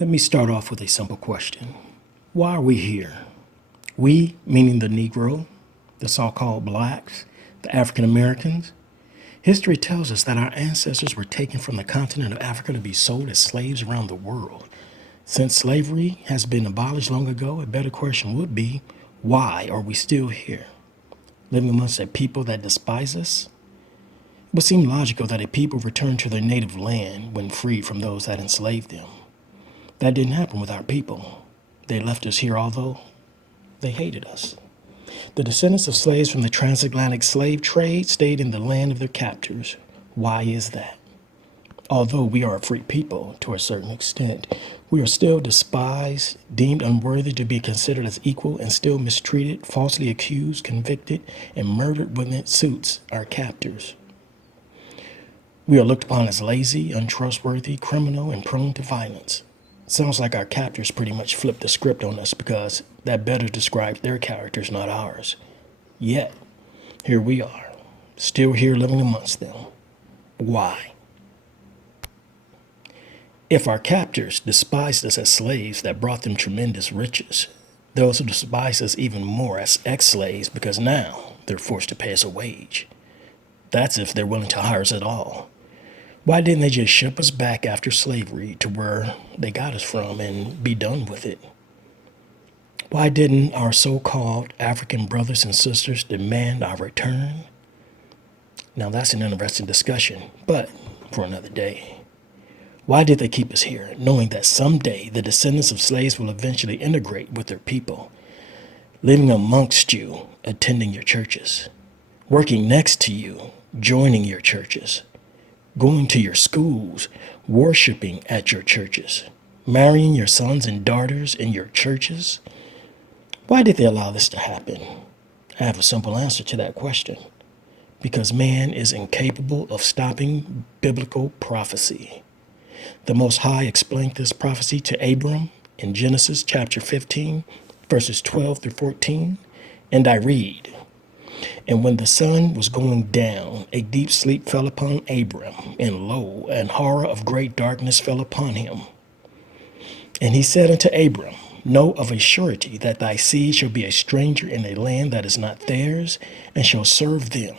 Let me start off with a simple question. Why are we here? We, meaning the Negro, the so-called blacks, the African Americans. History tells us that our ancestors were taken from the continent of Africa to be sold as slaves around the world. Since slavery has been abolished long ago, a better question would be, why are we still here? Living amongst a people that despise us? It would seem logical that a people return to their native land when freed from those that enslaved them. That didn't happen with our people. They left us here although they hated us. The descendants of slaves from the transatlantic slave trade stayed in the land of their captors. Why is that? Although we are a free people to a certain extent, we are still despised, deemed unworthy to be considered as equal, and still mistreated, falsely accused, convicted, and murdered when it suits our captors. We are looked upon as lazy, untrustworthy, criminal, and prone to violence. Sounds like our captors pretty much flipped the script on us because that better describes their characters, not ours. Yet, here we are, still here living amongst them. Why? If our captors despised us as slaves that brought them tremendous riches, they'll also despise us even more as ex-slaves because now they're forced to pay us a wage. That's if they're willing to hire us at all. Why didn't they just ship us back after slavery to where they got us from and be done with it? Why didn't our so-called African brothers and sisters demand our return? Now that's an interesting discussion, but for another day. Why did they keep us here, knowing that someday the descendants of slaves will eventually integrate with their people, living amongst you, attending your churches, working next to you, joining your churches, going to your schools, worshiping at your churches, marrying your sons and daughters in your churches? Why did they allow this to happen? I have a simple answer to that question. Because man is incapable of stopping biblical prophecy. The Most High explained this prophecy to Abram in Genesis chapter 15, verses 12 through 14, and I read, "And when the sun was going down, a deep sleep fell upon Abram, and lo, an horror of great darkness fell upon him. And he said unto Abram, Know of a surety that thy seed shall be a stranger in a land that is not theirs, and shall serve them.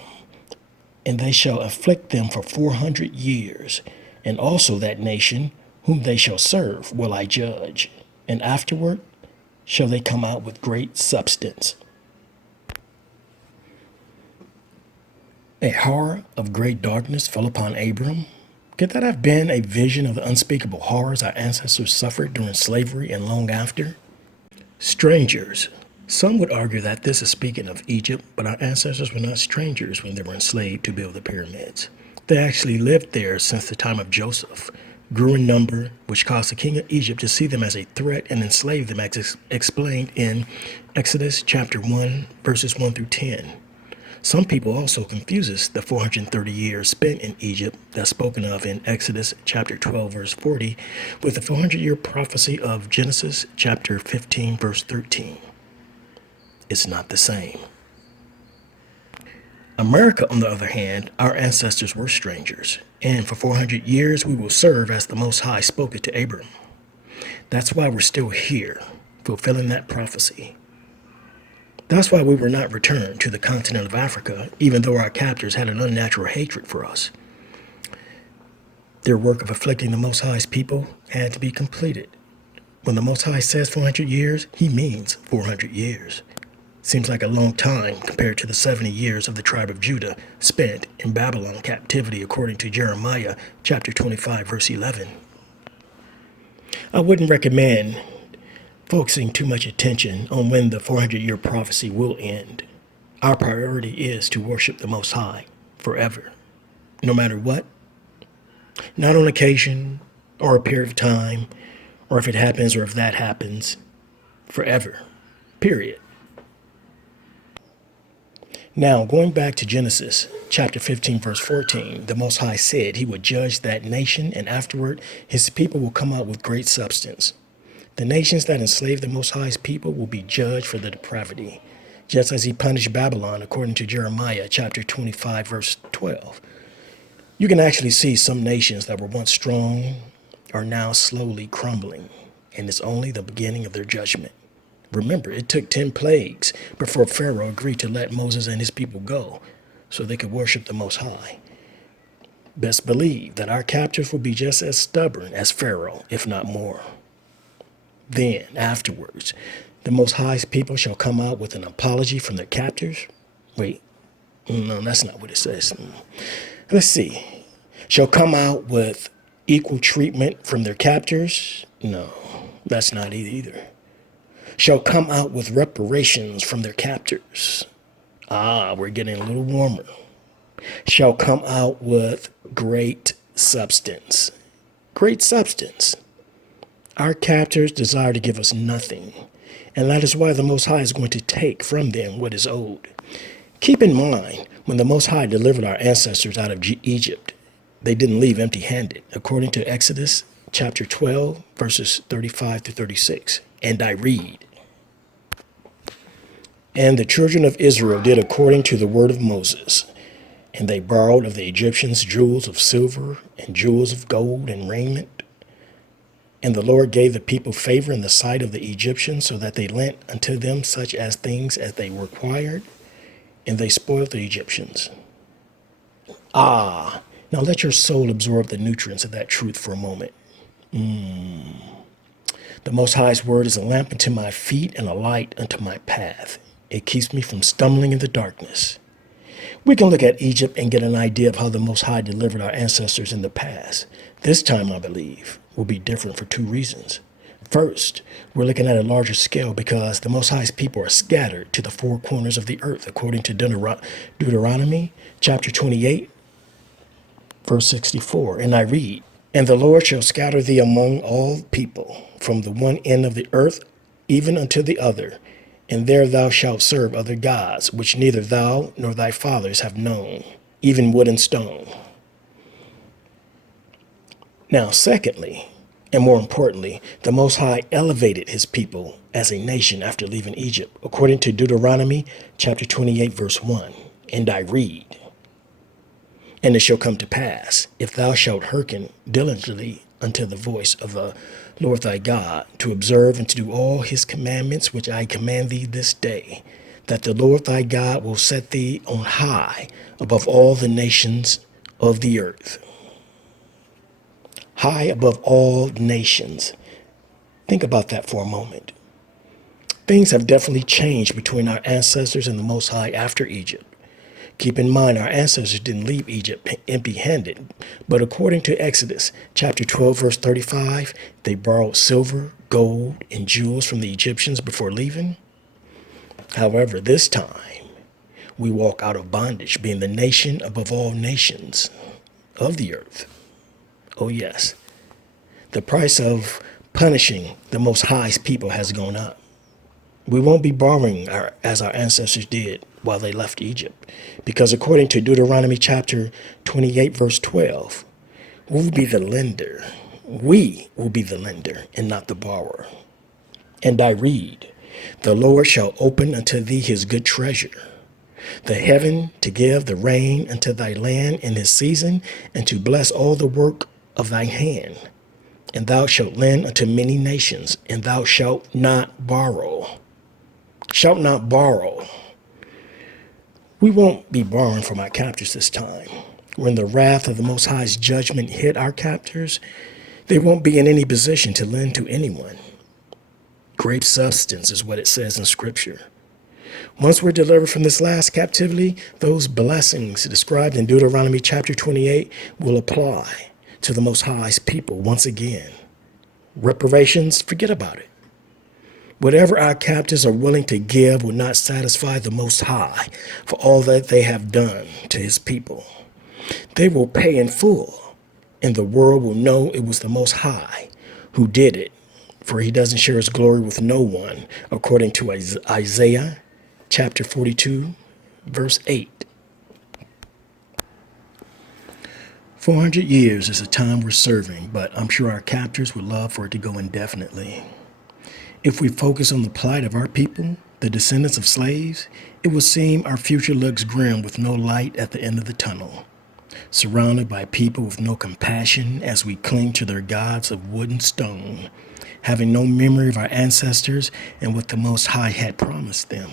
And they shall afflict them for 400 years. And also that nation whom they shall serve will I judge. And afterward shall they come out with great substance." A horror of great darkness fell upon Abram. Could that have been a vision of the unspeakable horrors our ancestors suffered during slavery and long after? Strangers. Some would argue that this is speaking of Egypt, but our ancestors were not strangers when they were enslaved to build the pyramids. They actually lived there since the time of Joseph, grew in number, which caused the king of Egypt to see them as a threat and enslave them, as explained in Exodus chapter 1, verses 1 through 10. Some people also confuses the 430 years spent in Egypt that's spoken of in Exodus chapter 12, verse 40, with the 400-year prophecy of Genesis chapter 15, verse 13. It's not the same. America, on the other hand, our ancestors were strangers, and for 400 years we will serve as the Most High spoke it to Abram. That's why we're still here, fulfilling that prophecy. That's why we were not returned to the continent of Africa, even though our captors had an unnatural hatred for us. Their work of afflicting the Most High's people had to be completed. When the Most High says 400 years, he means 400 years. Seems like a long time compared to the 70 years of the tribe of Judah spent in Babylon captivity, according to Jeremiah chapter 25, verse 11. I wouldn't recommend focusing too much attention on when the 400-year prophecy will end. Our priority is to worship the Most High forever, no matter what. Not on occasion or a period of time, or if it happens or if that happens, forever, period. Now, going back to Genesis chapter 15, verse 14, the Most High said he would judge that nation, and afterward his people will come out with great substance. The nations that enslave the Most High's people will be judged for their depravity, just as he punished Babylon, according to Jeremiah chapter 25, verse 12. You can actually see some nations that were once strong are now slowly crumbling. and it's only the beginning of their judgment. Remember, it took 10 plagues before Pharaoh agreed to let Moses and his people go so they could worship the Most High. Best believe that our captors will be just as stubborn as Pharaoh, if not more. Then, afterwards, the Most High's people shall come out with an apology from their captors. Wait, no, that's not what it says. Let's see. Shall come out with equal treatment from their captors. No, that's not it either. Shall come out with reparations from their captors. We're getting a little warmer. Shall come out with great substance. Great substance. Our captors desire to give us nothing, and that is why the Most High is going to take from them what is owed. Keep in mind, when the Most High delivered our ancestors out of Egypt, they didn't leave empty-handed, according to Exodus chapter 12, verses 35 to 36. And I read, "And the children of Israel did according to the word of Moses, and they borrowed of the Egyptians jewels of silver and jewels of gold and raiment. And the Lord gave the people favor in the sight of the Egyptians, so that they lent unto them such as things as they required, and they spoiled the Egyptians." Now let your soul absorb the nutrients of that truth for a moment. The Most High's word is a lamp unto my feet and a light unto my path. It keeps me from stumbling in the darkness. We can look at Egypt and get an idea of how the Most High delivered our ancestors in the past. This time, I believe, will be different for two reasons. First, we're looking at a larger scale because the Most High's people are scattered to the four corners of the earth, according to Deuteronomy chapter 28, verse 64. And I read, "And the Lord shall scatter thee among all people, from the one end of the earth even unto the other, and there thou shalt serve other gods, which neither thou nor thy fathers have known, even wood and stone." Now, secondly, and more importantly, the Most High elevated his people as a nation after leaving Egypt, according to Deuteronomy chapter 28, verse 1. And I read, "And it shall come to pass, if thou shalt hearken diligently unto the voice of the Lord thy God, to observe and to do all his commandments which I command thee this day, that the Lord thy God will set thee on high above all the nations of the earth." High above all nations. Think about that for a moment. Things have definitely changed between our ancestors and the Most High after Egypt. Keep in mind, our ancestors didn't leave Egypt empty-handed, but according to Exodus chapter 12, verse 35, they borrowed silver, gold, and jewels from the Egyptians before leaving. However, this time, we walk out of bondage, being the nation above all nations of the earth. Oh yes, the price of punishing the Most High's people has gone up. We won't be borrowing as our ancestors did while they left Egypt, because according to Deuteronomy chapter 28, verse 12, we'll be the lender. We will be the lender and not the borrower. And I read, "The Lord shall open unto thee his good treasure, the heaven to give the rain unto thy land in his season, and to bless all the work of thy hand. And thou shalt lend unto many nations, and thou shalt not borrow." Shalt not borrow. We won't be borrowing from our captors this time. When the wrath of the Most High's judgment hit our captors, they won't be in any position to lend to anyone. Great substance is what it says in Scripture. Once we're delivered from this last captivity, those blessings described in Deuteronomy chapter 28 will apply to the Most High's people once again. Reparations, forget about it. Whatever our captors are willing to give will not satisfy the Most High for all that they have done to his people. They will pay in full, and the world will know it was the Most High who did it, for he doesn't share his glory with no one, according to Isaiah chapter 42, verse 8. 400 years is the time we're serving, but I'm sure our captors would love for it to go indefinitely. If we focus on the plight of our people, the descendants of slaves, it will seem our future looks grim with no light at the end of the tunnel. surrounded by people with no compassion as we cling to their gods of wood and stone, having no memory of our ancestors and what the Most High had promised them.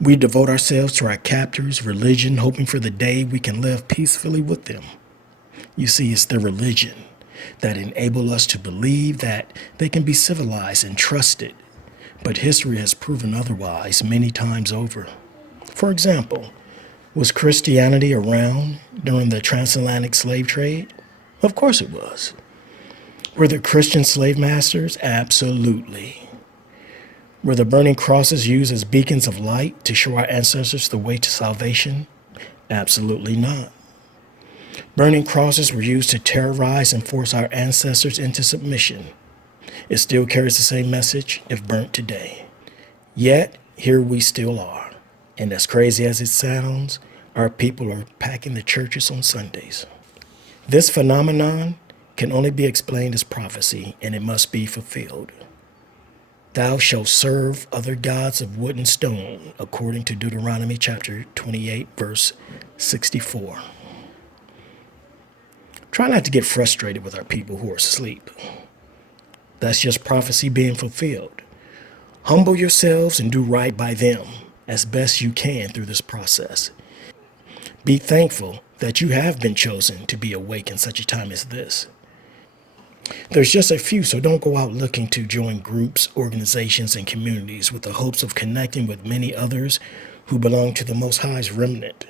We devote ourselves to our captors' religion, hoping for the day we can live peacefully with them. You see, it's their religion that enable us to believe that they can be civilized and trusted, but history has proven otherwise many times over. For example, was Christianity around during the transatlantic slave trade? Of course it was. Were there Christian slave masters? Absolutely. Were the burning crosses used as beacons of light to show our ancestors the way to salvation? Absolutely not. Burning crosses were used to terrorize and force our ancestors into submission. It still carries the same message if burnt today. Yet, here we still are. And as crazy as it sounds, our people are packing the churches on Sundays. This phenomenon can only be explained as prophecy, and it must be fulfilled. Thou shalt serve other gods of wood and stone, according to Deuteronomy chapter 28, verse 64. Try not to get frustrated with our people who are asleep. That's just prophecy being fulfilled. Humble yourselves and do right by them as best you can through this process. Be thankful that you have been chosen to be awake in such a time as this. There's just a few, so don't go out looking to join groups, organizations, and communities with the hopes of connecting with many others who belong to the Most High's remnant.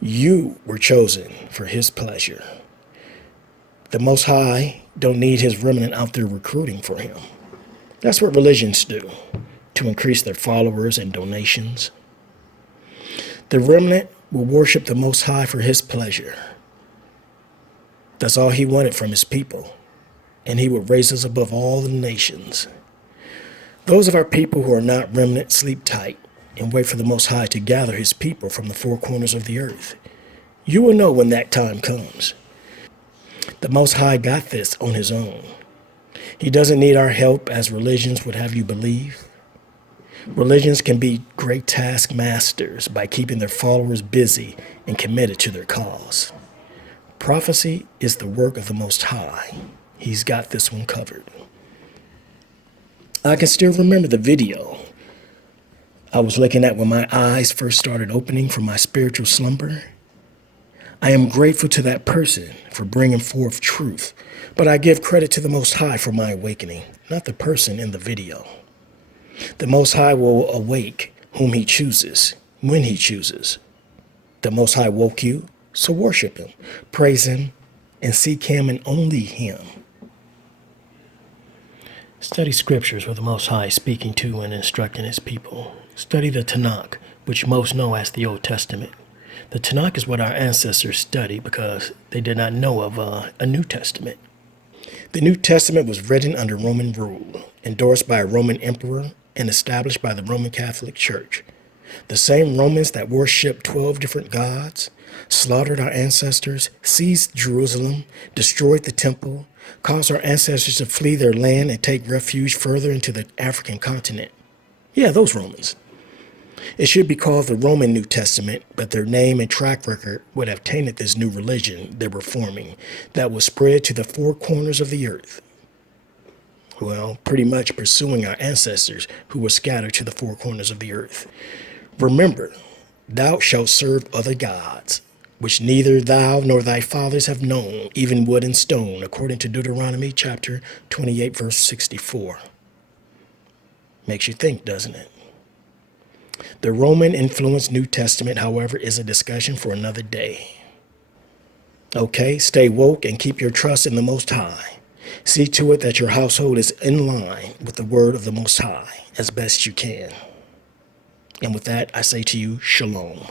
You were chosen for His pleasure. The Most High don't need His remnant out there recruiting for Him. That's what religions do, to increase their followers and donations. The remnant will worship the Most High for His pleasure. That's all He wanted from His people, and He would raise us above all the nations. Those of our people who are not remnant sleep tight and wait for the Most High to gather His people from the four corners of the earth. You will know when that time comes. The Most High got this on His own. He doesn't need our help as religions would have you believe. Religions can be great taskmasters by keeping their followers busy and committed to their cause. Prophecy is the work of the Most High. He's got this one covered. I can still remember the video I was looking at when my eyes first started opening from my spiritual slumber. I am grateful to that person for bringing forth truth, but I give credit to the Most High for my awakening, not the person in the video. The Most High will awake whom He chooses, when He chooses. The Most High woke you, so worship Him, praise Him, and seek Him and only Him. Study scriptures with the Most High speaking to and instructing His people. Study the Tanakh, which most know as the Old Testament. The Tanakh is what our ancestors studied because they did not know of a New Testament. The New Testament was written under Roman rule, endorsed by a Roman emperor, and established by the Roman Catholic Church. The same Romans that worshipped 12 different gods, slaughtered our ancestors, seized Jerusalem, destroyed the temple, caused our ancestors to flee their land and take refuge further into the African continent. Yeah, those Romans. It should be called the Roman New Testament, but their name and track record would have tainted this new religion they were forming that was spread to the four corners of the earth. Well, pretty much pursuing our ancestors who were scattered to the four corners of the earth. Remember, thou shalt serve other gods, which neither thou nor thy fathers have known, even wood and stone, according to Deuteronomy chapter 28, verse 64. Makes you think, doesn't it? The Roman-influenced New Testament, however, is a discussion for another day. Okay, stay woke and keep your trust in the Most High. See to it that your household is in line with the word of the Most High as best you can. And with that, I say to you, Shalom.